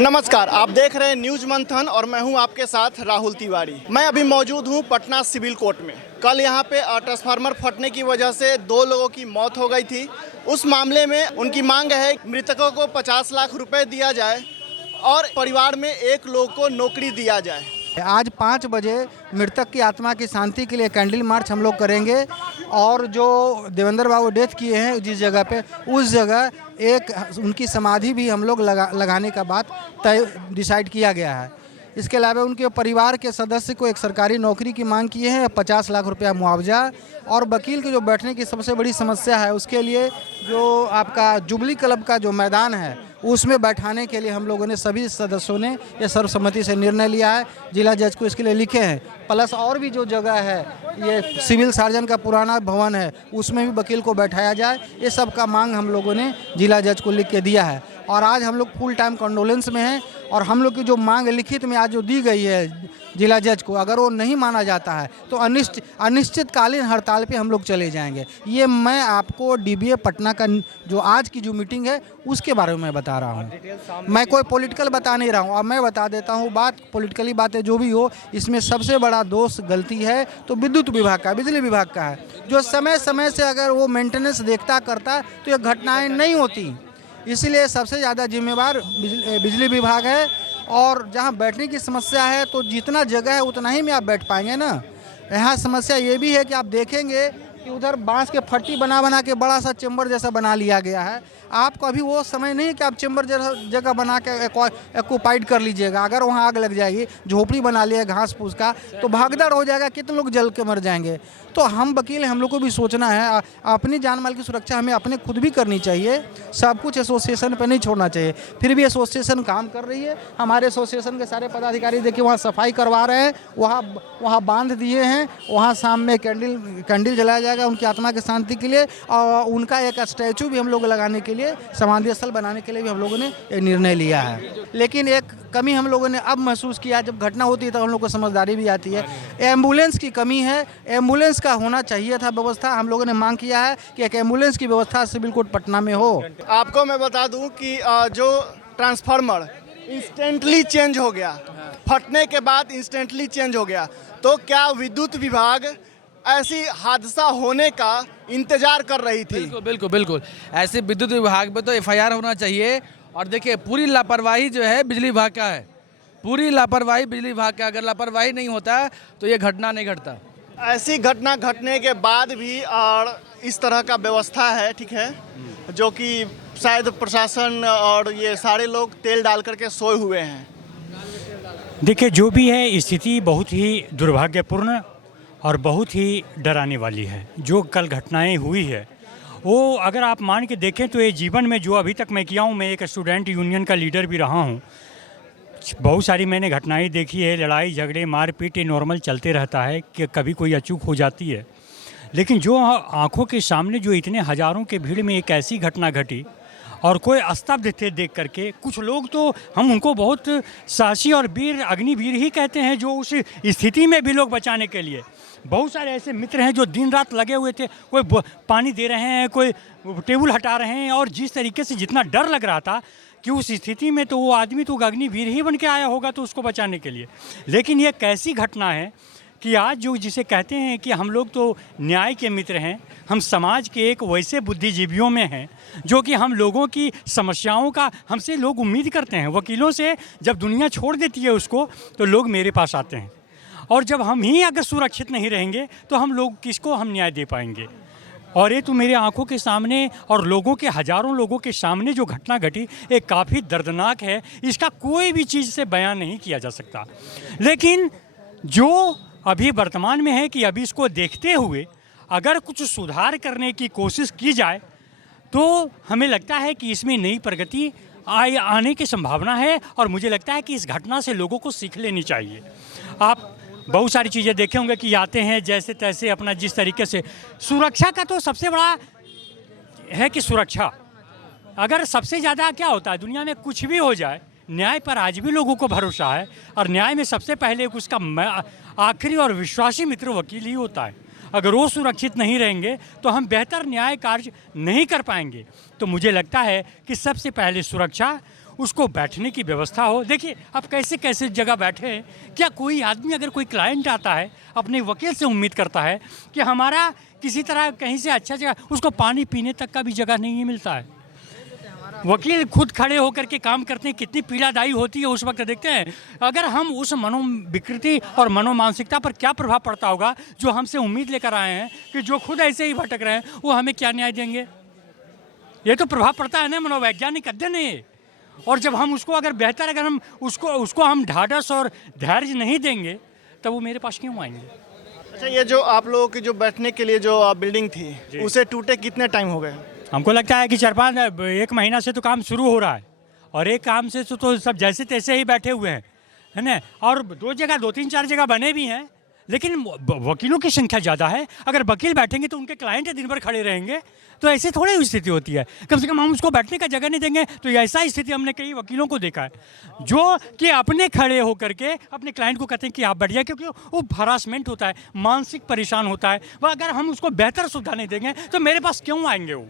नमस्कार, आप देख रहे हैं न्यूज मंथन और मैं हूं आपके साथ राहुल तिवारी। मैं अभी मौजूद हूं पटना सिविल कोर्ट में। कल यहां पे ट्रांसफार्मर फटने की वजह से 2 लोगों की मौत हो गई थी। उस मामले में उनकी मांग है मृतकों को 50 लाख रुपए दिया जाए और परिवार में एक लोग को नौकरी दिया जाए। आज 5 बजे मृतक की आत्मा की शांति के लिए कैंडल मार्च हम लोग करेंगे और जो देवेंद्र बाबू डेथ किए हैं जिस जगह पे, उस जगह एक उनकी समाधि भी हम लोग लगाने का बात तय डिसाइड किया गया है। इसके अलावा उनके परिवार के सदस्य को एक सरकारी नौकरी की मांग की है, 50 लाख रुपया मुआवजा, और वकील के जो बैठने की सबसे बड़ी समस्या है उसके लिए जो आपका जुबली क्लब का जो मैदान है उसमें बैठाने के लिए हम लोगों ने सभी सदस्यों ने ये सर्वसम्मति से निर्णय लिया है। जिला जज को इसके लिए लिखे हैं। प्लस और भी जो जगह है, ये सिविल सर्जन का पुराना भवन है, उसमें भी वकील को बैठाया जाए। ये सब का मांग हम लोगों ने जिला जज को लिख के दिया है और आज हम लोग फुल टाइम कंडोलेंस में हैं। और हम लोग की जो मांग लिखित में आज जो दी गई है जिला जज को, अगर वो नहीं माना जाता है तो अनिश्चितकालीन हड़ताल पे हम लोग चले जाएंगे। ये मैं आपको डीबीए पटना का जो आज की जो मीटिंग है उसके बारे में बता रहा हूँ। मैं कोई पॉलिटिकल बता नहीं रहा हूँ। अब मैं बता देता हूँ बात, पॉलिटिकली बातें जो भी हो, इसमें सबसे बड़ा दोष गलती है तो विद्युत विभाग का, बिजली विभाग का है। जो समय समय से अगर वो मेंटेनेंस देखता करता तो ये घटनाएँ नहीं होती। इसीलिए सबसे ज़्यादा जिम्मेवार बिजली विभाग है। और जहाँ बैठने की समस्या है तो जितना जगह है उतना ही में आप बैठ पाएंगे ना। यहाँ समस्या ये भी है कि आप देखेंगे कि उधर बांस के फट्टी बना के बड़ा सा चेंबर जैसा बना लिया गया है। आपको अभी वो समय नहीं कि आप चेंबर जैसा जगह बना के एक्यूपाइड कर लीजिएगा। अगर वहाँ आग लग जाएगी, झोपड़ी बना लिया घास फूस का, तो भागदड़ हो जाएगा, कितने लोग जल के मर जाएंगे। तो हम वकील हैं, हम लोग को भी सोचना है। अपनी जान माल की सुरक्षा हमें अपने खुद भी करनी चाहिए। सब कुछ एसोसिएशन पे नहीं छोड़ना चाहिए। फिर भी एसोसिएशन काम कर रही है। हमारे एसोसिएशन के सारे पदाधिकारी देखिए वहाँ सफाई करवा रहे हैं, वहाँ बांध दिए हैं, वहाँ शाम में कैंडल जलाया जाएगा उनकी आत्मा की शांति के लिए। और उनका एक स्टैचू भी हम लोग लगाने के लिए, समाधि स्थल बनाने के लिए भी हम लोगों ने निर्णय लिया है। लेकिन एक कमी हम लोगों ने अब महसूस किया, जब घटना होती है तो हम लोग को समझदारी भी आती है। एम्बुलेंस की कमी है। एम्बुलेंस का होना चाहिए था व्यवस्था। हम लोगों ने मांग किया है कि एक एम्बुलेंस की व्यवस्था सिविल कोर्ट पटना में हो। आपको मैं बता दूं कि जो ट्रांसफार्मर इंस्टेंटली चेंज हो गया, फटने के बाद इंस्टेंटली चेंज हो गया, तो क्या विद्युत विभाग ऐसी हादसा होने का इंतजार कर रही थी? बिल्कुल ऐसे विद्युत विभाग पे तो एफआईआर होना चाहिए। और देखिए, पूरी लापरवाही जो है बिजली विभाग का है, पूरी लापरवाही बिजली विभाग का। अगर लापरवाही नहीं होता तो ये घटना नहीं घटता। ऐसी घटना घटने के बाद भी और इस तरह का व्यवस्था है, ठीक है, जो कि शायद प्रशासन और ये सारे लोग तेल डाल करके सोए हुए हैं। देखिए, जो भी है स्थिति बहुत ही दुर्भाग्यपूर्ण और बहुत ही डराने वाली है। जो कल घटनाएं हुई है वो अगर आप मान के देखें तो ये जीवन में जो अभी तक मैं किया हूँ, मैं एक स्टूडेंट यूनियन का लीडर भी रहा हूँ, बहुत सारी मैंने घटनाएं देखी है। लड़ाई झगड़े मारपीट ये नॉर्मल चलते रहता है कि कभी कोई अचूक हो जाती है। लेकिन जो आंखों के सामने जो इतने हज़ारों के भीड़ में एक ऐसी घटना घटी और कोई स्तब्ध थे देख करके। कुछ लोग तो हम उनको बहुत साहसी और वीर, अग्निवीर ही कहते हैं, जो उस स्थिति में भी लोग बचाने के लिए। बहुत सारे ऐसे मित्र हैं जो दिन रात लगे हुए थे। कोई पानी दे रहे हैं, कोई टेबल हटा रहे हैं। और जिस तरीके से जितना डर लग रहा था कि उस स्थिति में तो वो आदमी तो अग्निवीर ही बन के आया होगा तो उसको बचाने के लिए। लेकिन ये कैसी घटना है कि आज जो जिसे कहते हैं कि हम लोग तो न्याय के मित्र हैं, हम समाज के एक वैसे बुद्धिजीवियों में हैं जो कि हम लोगों की समस्याओं का हमसे लोग उम्मीद करते हैं। वकीलों से जब दुनिया छोड़ देती है उसको, तो लोग मेरे पास आते हैं। और जब हम ही अगर सुरक्षित नहीं रहेंगे तो हम लोग किसको हम न्याय दे पाएंगे। और ये तो मेरे आंखों के सामने और लोगों के, हज़ारों लोगों के सामने जो घटना घटी, एक काफ़ी दर्दनाक है। इसका कोई भी चीज़ से बयान नहीं किया जा सकता। लेकिन जो अभी वर्तमान में है कि अभी इसको देखते हुए अगर कुछ सुधार करने की कोशिश की जाए तो हमें लगता है कि इसमें नई प्रगति आने की संभावना है। और मुझे लगता है कि इस घटना से लोगों को सीख लेनी चाहिए। आप बहुत सारी चीज़ें देखे होंगे कि आते हैं जैसे तैसे अपना, जिस तरीके से सुरक्षा का तो सबसे बड़ा है कि सुरक्षा, अगर सबसे ज़्यादा क्या होता है दुनिया में, कुछ भी हो जाए न्याय पर आज भी लोगों को भरोसा है। और न्याय में सबसे पहले उसका आखिरी और विश्वासी मित्र वकील ही होता है। अगर वो सुरक्षित नहीं रहेंगे तो हम बेहतर न्याय कार्य नहीं कर पाएंगे। तो मुझे लगता है कि सबसे पहले सुरक्षा, उसको बैठने की व्यवस्था हो। देखिए अब कैसे कैसे जगह बैठे हैं। क्या कोई आदमी अगर कोई क्लाइंट आता है अपने वकील से उम्मीद करता है कि हमारा किसी तरह कहीं से अच्छा जगह, उसको पानी पीने तक का भी जगह नहीं मिलता है। वकील खुद खड़े होकर के काम करते हैं, कितनी पीड़ादायी होती है उस वक्त देखते हैं। अगर हम उस मनोविकृति और मनोमानसिकता पर क्या प्रभाव पड़ता होगा जो हमसे उम्मीद लेकर आए हैं कि जो खुद ऐसे ही भटक रहे हैं वो हमें क्या न्याय देंगे। ये तो प्रभाव पड़ता है ना, मनोवैज्ञानिक अध्ययन है। और जब हम उसको अगर बेहतर अगर हम उसको हम ढाढ़स और धैर्य नहीं देंगे तब वो मेरे पास क्यों आएंगे। अच्छा, ये जो आप लोगों की जो बैठने के लिए जो बिल्डिंग थी उसे टूटे कितने टाइम हो गए? हमको लगता है कि 1 महीना से तो काम शुरू हो रहा है और एक काम से तो सब जैसे तैसे ही बैठे हुए हैं, है ना। और 2-3-4 जगह बने भी हैं, लेकिन वकीलों की संख्या ज़्यादा है। अगर वकील बैठेंगे तो उनके क्लाइंट दिन भर खड़े रहेंगे, तो ऐसे थोड़ी स्थिति होती है। कम से कम हम उसको बैठने का जगह नहीं देंगे तो ऐसा स्थिति हमने कई वकीलों को देखा है जो कि अपने खड़े होकर के अपने क्लाइंट को कहते हैं कि आप बैठ जाइए, क्योंकि वो हरासमेंट होता है, मानसिक परेशान होता है। वह अगर हम उसको बेहतर सुविधा नहीं देंगे तो मेरे पास क्यों आएंगे वो।